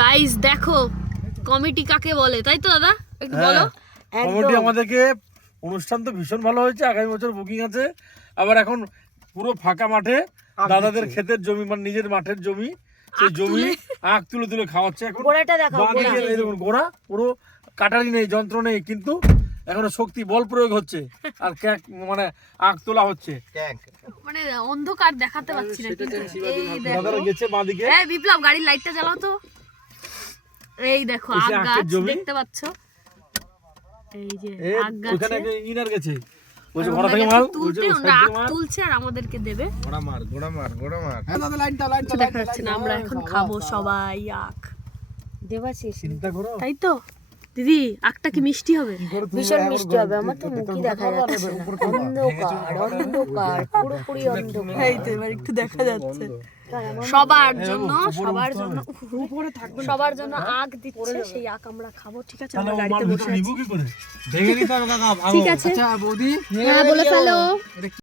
Guys দেখো committee কাকে বলে, তাই তো দাদা একটু বলো। কমিটি আমাদেরকে অনুষ্ঠান তো ভীষণ ভালো হয়েছে, আগামী বছর বুকিং আছে। আবার এখন পুরো ফাঁকা মাঠে দাদাদের ক্ষেতের জমি, মানে নিজের মাঠের জমি, সেই জমি আখ তুলে তুলে খাওয়াচ্ছে। এখন গোড়াটা দেখাও, বাঁদিকে এই দেখুন গোড়া, পুরো কাটারি নেই, যন্ত্র নেই, কিন্তু এখনো শক্তি বল প্রয়োগ হচ্ছে আর মানে আখ তোলা হচ্ছে। মানে অন্ধকার দেখাতে পাচ্ছি না, কিন্তু এই দেখো দাদারা গেছে বাঁদিকে। এই বিপ্লব গাড়ির লাইটটা জ্বালাও তো। এই দেখো আখ গাছ দেখতে পাচ্ছো, এই যে আখ গাছ। ওখানে ইনার গেছে, বলছে ঘোড়া থেকে মাল, বলছে আখ তুলছে আর আমাদেরকে দেবে। ঘোড়া মার। হ্যাঁ দাদা লাইনটা দেখা যাচ্ছে না, আমরা এখন খাবো সবাই আখ। দেবাশিস চিন্তা করো, তাই তো দিদি, আখটা কি মিষ্টি হবে? ভীষণ মিষ্টি হবে। আমার তো মুখই দেখা যাচ্ছে না, অন্ধকার পুরোপুরি অন্ধকার। এই তো এবার একটু দেখা যাচ্ছে। সবার জন্য সবার জন্য আখ দিচ্ছে, সেই আখ আমরা খাবো। ঠিক আছে, আমরা গাড়িতে বসে আছি। নিবো কি করে? ভেঙে নিতে হবে কাকা, ভালো। ঠিক আছে আচ্ছা বৌদি, হ্যাঁ বলে ফেলো।